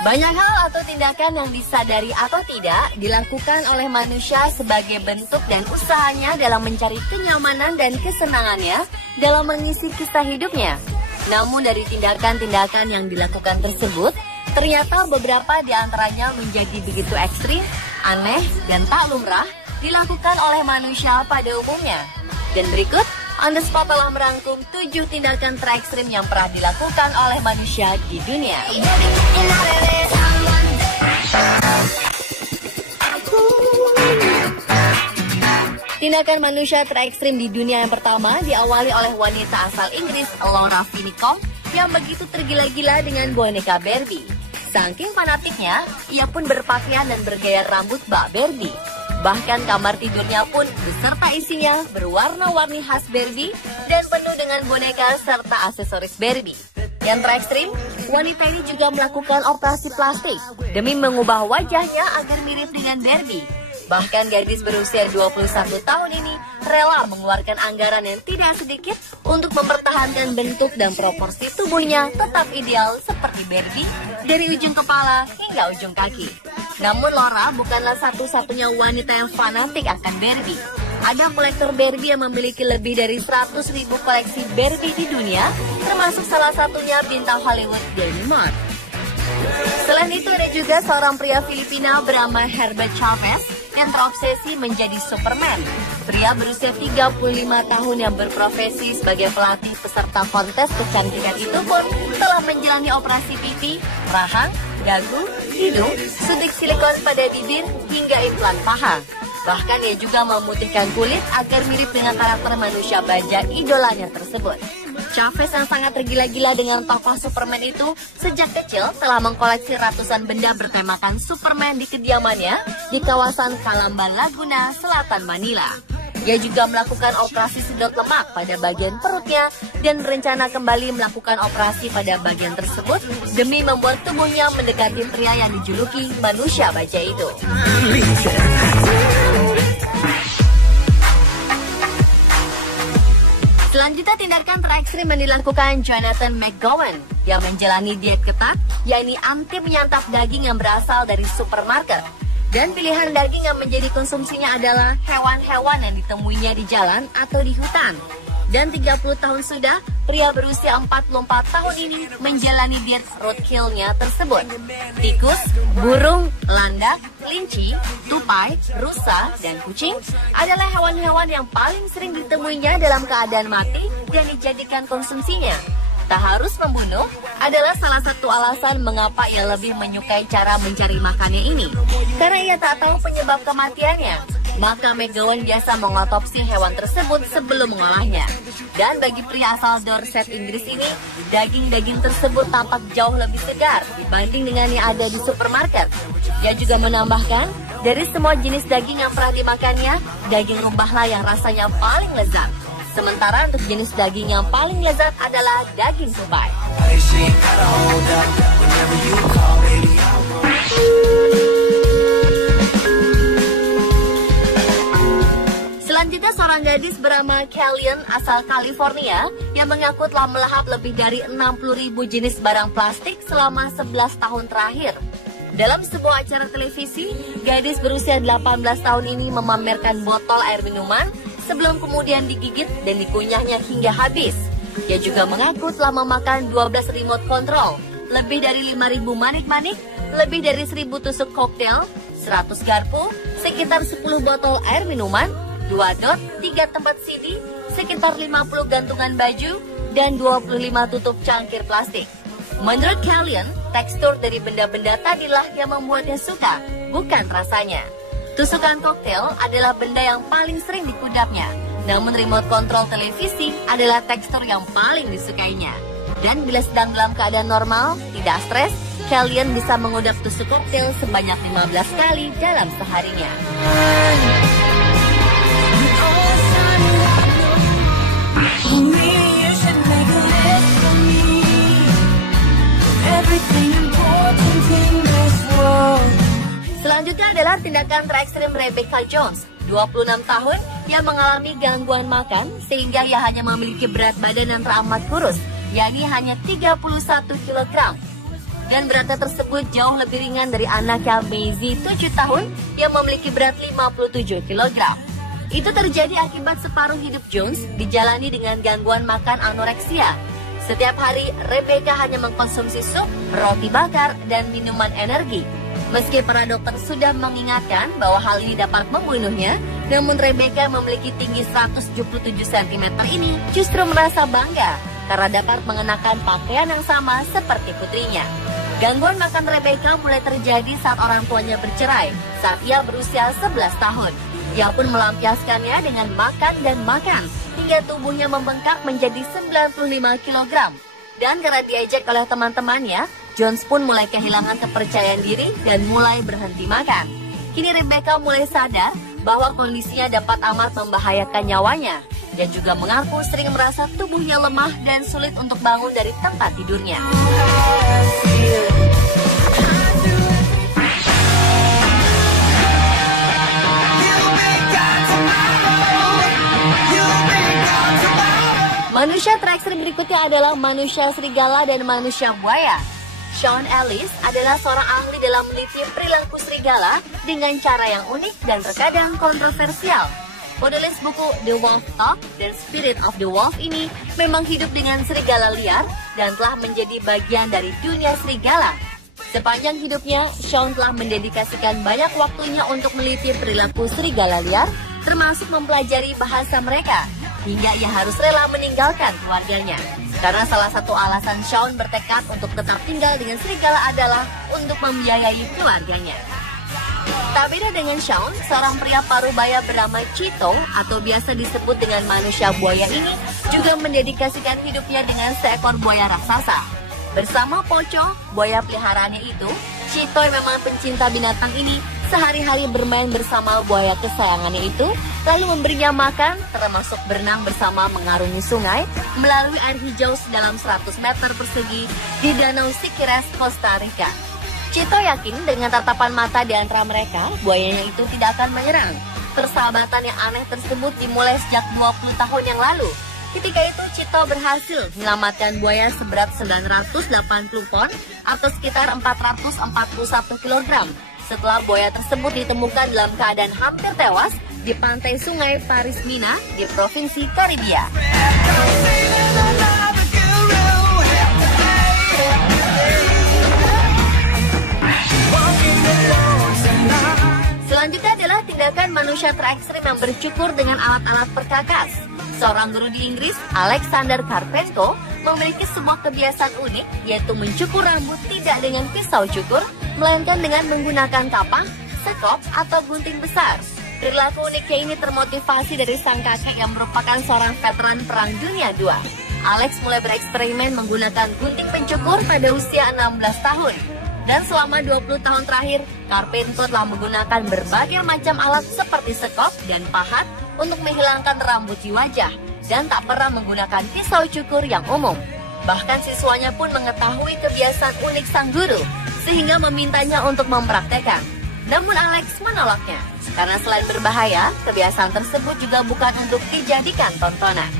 Banyak hal atau tindakan yang disadari atau tidak dilakukan oleh manusia sebagai bentuk dan usahanya dalam mencari kenyamanan dan kesenangannya dalam mengisi kisah hidupnya. Namun dari tindakan-tindakan yang dilakukan tersebut, ternyata beberapa di antaranya menjadi begitu ekstrim, aneh, dan tak lumrah dilakukan oleh manusia pada umumnya. Dan berikut, On The Spot telah merangkum 7 tindakan terekstrim yang pernah dilakukan oleh manusia di dunia. Tindakan manusia terekstrim di dunia yang pertama diawali oleh wanita asal Inggris, Laura Finicombe, yang begitu tergila-gila dengan boneka Barbie. Saking fanatiknya, ia pun berpakaian dan bergaya rambut Mbak Barbie. Bahkan kamar tidurnya pun beserta isinya berwarna-warni khas Barbie dan penuh dengan boneka serta aksesoris Barbie. Yang terekstrim, wanita ini juga melakukan operasi plastik demi mengubah wajahnya agar mirip dengan Barbie. Bahkan gadis berusia 21 tahun ini rela mengeluarkan anggaran yang tidak sedikit untuk mempertahankan bentuk dan proporsi tubuhnya tetap ideal seperti Barbie dari ujung kepala hingga ujung kaki. Namun Laura bukanlah satu-satunya wanita yang fanatik akan Barbie. Ada kolektor Barbie yang memiliki lebih dari 100.000 koleksi Barbie di dunia, termasuk salah satunya bintang Hollywood Demi Moore. Selain itu ada juga seorang pria Filipina bernama Herbert Chavez yang terobsesi menjadi Superman. Pria berusia 35 tahun yang berprofesi sebagai pelatih peserta kontes kecantikan itu pun telah menjalani operasi pipi, rahang, dagu, hidung, suntik silikon pada bibir, hingga implan paha. Bahkan ia juga memutihkan kulit agar mirip dengan karakter manusia baja idolanya tersebut. Chavez yang sangat tergila-gila dengan tokoh Superman itu sejak kecil telah mengkoleksi ratusan benda bertemakan Superman di kediamannya di kawasan Calamba Laguna, selatan Manila. Ia juga melakukan operasi sedot lemak pada bagian perutnya dan berencana kembali melakukan operasi pada bagian tersebut demi membuat tubuhnya mendekati pria yang dijuluki manusia baja itu. Selanjutnya tindakan terekstrim yang dilakukan Jonathan McGowan yang menjalani diet ketat, yakni anti menyantap daging yang berasal dari supermarket. Dan pilihan daging yang menjadi konsumsinya adalah hewan-hewan yang ditemuinya di jalan atau di hutan. Dan 30 tahun sudah, pria berusia 44 tahun ini menjalani diet roadkill-nya tersebut. Tikus, burung, landak, kelinci, tupai, rusa, dan kucing adalah hewan-hewan yang paling sering ditemuinya dalam keadaan mati dan dijadikan konsumsinya. Tak harus membunuh adalah salah satu alasan mengapa ia lebih menyukai cara mencari makannya ini. Karena ia tak tahu penyebab kematiannya, maka McGowan biasa mengotopsi hewan tersebut sebelum mengolahnya. Dan bagi pria asal Dorset, Inggris ini, daging-daging tersebut tampak jauh lebih segar dibanding dengan yang ada di supermarket. Ia juga menambahkan, dari semua jenis daging yang pernah dimakannya, daging rumbahlah yang rasanya paling lezat. Sementara untuk jenis daging yang paling lezat adalah daging tupai. Selanjutnya seorang gadis bernama Kellyanne asal California yang mengaku telah melahap lebih dari 60.000 jenis barang plastik selama 11 tahun terakhir. Dalam sebuah acara televisi, gadis berusia 18 tahun ini memamerkan botol air minuman sebelum kemudian digigit dan dikunyahnya hingga habis. Ia juga mengaku telah memakan 12 remote control, lebih dari 5.000 manik-manik, lebih dari 1.000 tusuk koktail, 100 garpu, sekitar 10 botol air minuman, 2 dot, 3 tempat CD, sekitar 50 gantungan baju, dan 25 tutup cangkir plastik. Menurut Kellyanne, tekstur dari benda-benda tadilah yang membuatnya suka, bukan rasanya. Tusukan koktail adalah benda yang paling sering dikudapnya, namun remote control televisi adalah tekstur yang paling disukainya. Dan bila sedang dalam keadaan normal, tidak stres, Kellyanne bisa mengudap tusuk koktail sebanyak 15 kali dalam seharinya. Selanjutnya adalah tindakan terekstrim Rebecca Jones, 26 tahun, yang mengalami gangguan makan sehingga ia hanya memiliki berat badan yang teramat kurus, yakni hanya 31 kg. Dan beratnya tersebut jauh lebih ringan dari anaknya Maisie 7 tahun yang memiliki berat 57 kg. Itu terjadi akibat separuh hidup Jones dijalani dengan gangguan makan anoreksia. Setiap hari, Rebecca hanya mengkonsumsi sup, roti bakar, dan minuman energi. Meski para dokter sudah mengingatkan bahwa hal ini dapat membunuhnya, namun Rebecca memiliki tinggi 177 cm ini justru merasa bangga karena dapat mengenakan pakaian yang sama seperti putrinya. Gangguan makan Rebecca mulai terjadi saat orang tuanya bercerai saat ia berusia 11 tahun. Ia pun melampiaskannya dengan makan dan makan hingga tubuhnya membengkak menjadi 95 kg. Dan karena diajak oleh teman-temannya, Jones pun mulai kehilangan kepercayaan diri dan mulai berhenti makan. Kini Rebecca mulai sadar bahwa kondisinya dapat amat membahayakan nyawanya dan juga mengaku sering merasa tubuhnya lemah dan sulit untuk bangun dari tempat tidurnya. Manusia terekstrim berikutnya adalah manusia serigala dan manusia buaya. Sean Ellis adalah seorang ahli dalam meneliti perilaku serigala dengan cara yang unik dan terkadang kontroversial. Penulis buku The Wolf Talk dan Spirit of the Wolf ini memang hidup dengan serigala liar dan telah menjadi bagian dari dunia serigala. Sepanjang hidupnya, Sean telah mendedikasikan banyak waktunya untuk meneliti perilaku serigala liar, termasuk mempelajari bahasa mereka, hingga ia harus rela meninggalkan keluarganya. Karena salah satu alasan Sean bertekad untuk tetap tinggal dengan serigala adalah untuk membiayai keluarganya. Tak beda dengan Sean, seorang pria parubaya bernama Chito atau biasa disebut dengan manusia buaya ini juga mendedikasikan hidupnya dengan seekor buaya raksasa. Bersama Poco, buaya peliharaannya itu, Chito yang memang pencinta binatang ini sehari-hari bermain bersama buaya kesayangannya itu, lalu memberinya makan, termasuk berenang bersama mengarungi sungai melalui air hijau sedalam 100 meter persegi di Danau Siquirres, Costa Rica. Chito yakin dengan tatapan mata di antara mereka, buayanya itu tidak akan menyerang. Persahabatan yang aneh tersebut dimulai sejak 20 tahun yang lalu. Ketika itu Chito berhasil menyelamatkan buaya seberat 980 pon atau sekitar 441 kg. Setelah buaya tersebut ditemukan dalam keadaan hampir tewas di pantai sungai Paris Mina di Provinsi Karibia. Selanjutnya adalah tindakan manusia terekstrim yang bercukur dengan alat-alat perkakas. Seorang guru di Inggris, Alexander Karpenko, memiliki sebuah kebiasaan unik, yaitu mencukur rambut tidak dengan pisau cukur, melainkan dengan menggunakan kapak, sekop, atau gunting besar. Perilaku uniknya ini termotivasi dari sang kakek yang merupakan seorang veteran Perang Dunia II. Alex mulai bereksperimen menggunakan gunting pencukur pada usia 16 tahun. Dan selama 20 tahun terakhir, Karpenko telah menggunakan berbagai macam alat seperti sekop dan pahat untuk menghilangkan rambut di wajah dan tak pernah menggunakan pisau cukur yang umum. Bahkan siswanya pun mengetahui kebiasaan unik sang guru sehingga memintanya untuk mempraktekkan. Namun Alex menolaknya karena selain berbahaya, kebiasaan tersebut juga bukan untuk dijadikan tontonan.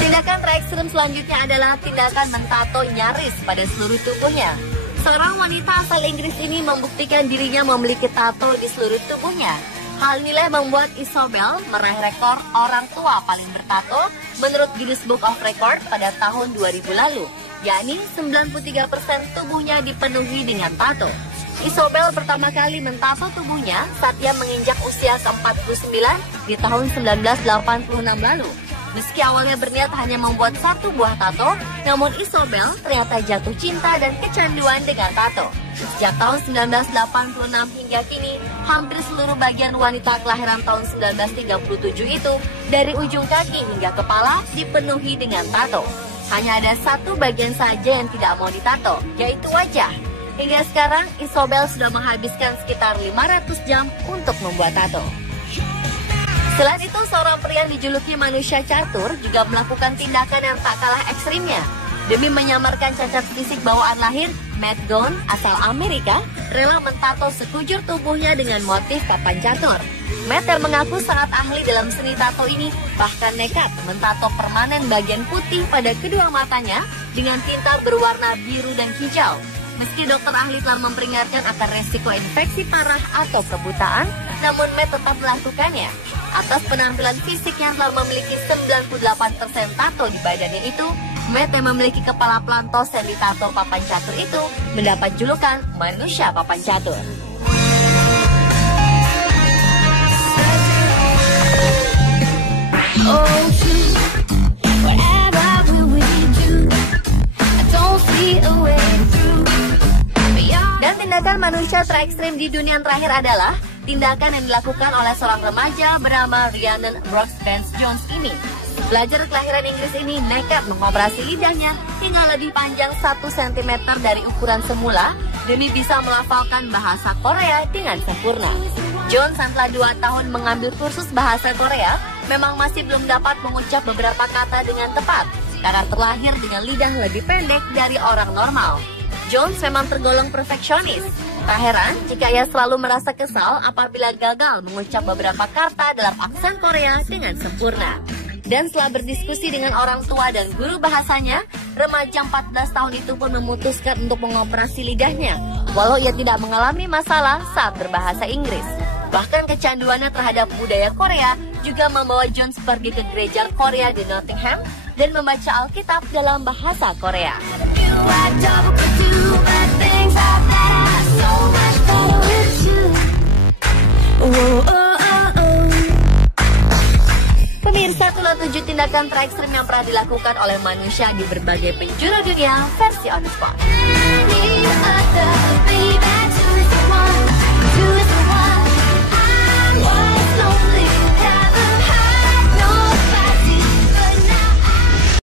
Tindakan terekstrim selanjutnya adalah tindakan mentato nyaris pada seluruh tubuhnya. Seorang wanita asal Inggris ini membuktikan dirinya memiliki tato di seluruh tubuhnya. Hal inilah yang membuat Isobel meraih rekor orang tua paling bertato menurut Guinness Book of Record pada tahun 2000 lalu, yakni 93% tubuhnya dipenuhi dengan tato. Isobel pertama kali mentato tubuhnya saat ia menginjak usia ke-49 di tahun 1986 lalu. Meski awalnya berniat hanya membuat satu buah tato, namun Isobel ternyata jatuh cinta dan kecanduan dengan tato. Sejak tahun 1986 hingga kini, hampir seluruh bagian wanita kelahiran tahun 1937 itu, dari ujung kaki hingga kepala, dipenuhi dengan tato. Hanya ada satu bagian saja yang tidak mau ditato, yaitu wajah. Hingga sekarang, Isobel sudah menghabiskan sekitar 500 jam untuk membuat tato. Selain itu, seorang pria yang dijuluki manusia catur juga melakukan tindakan yang tak kalah ekstrimnya. Demi menyamarkan cacat fisik bawaan lahir, Matt Gunn, asal Amerika, rela mentato sekujur tubuhnya dengan motif papan catur. Matt yang mengaku sangat ahli dalam seni tato ini bahkan nekat mentato permanen bagian putih pada kedua matanya dengan tinta berwarna biru dan hijau. Meski dokter ahli telah memperingatkan akan resiko infeksi parah atau kebutaan, namun Matt tetap melakukannya. Atas penampilan fisik yang telah memiliki 98% tato di badannya itu, Matt yang memiliki kepala plantos yang ditato papan catur itu mendapat julukan manusia papan catur. Dan tindakan manusia terekstrim di dunia yang terakhir adalah tindakan yang dilakukan oleh seorang remaja bernama Rhiannon Brooks Jones ini. Pelajar kelahiran Inggris ini nekat mengoperasi lidahnya hingga lebih panjang 1 cm dari ukuran semula demi bisa melafalkan bahasa Korea dengan sempurna. Jones yang telah 2 tahun mengambil kursus bahasa Korea memang masih belum dapat mengucap beberapa kata dengan tepat karena terlahir dengan lidah lebih pendek dari orang normal. Jones memang tergolong perfeksionis. Tak heran jika ia selalu merasa kesal apabila gagal mengucap beberapa kata dalam aksen Korea dengan sempurna. Dan setelah berdiskusi dengan orang tua dan guru bahasanya, remaja 14 tahun itu pun memutuskan untuk mengoperasi lidahnya, walau ia tidak mengalami masalah saat berbahasa Inggris. Bahkan kecanduannya terhadap budaya Korea juga membawa Jones pergi ke gereja Korea di Nottingham dan membaca Alkitab dalam bahasa Korea. Pemirsa, itulah 7 tindakan terekstrim yang pernah dilakukan oleh manusia di berbagai penjuru dunia versi On The Spot.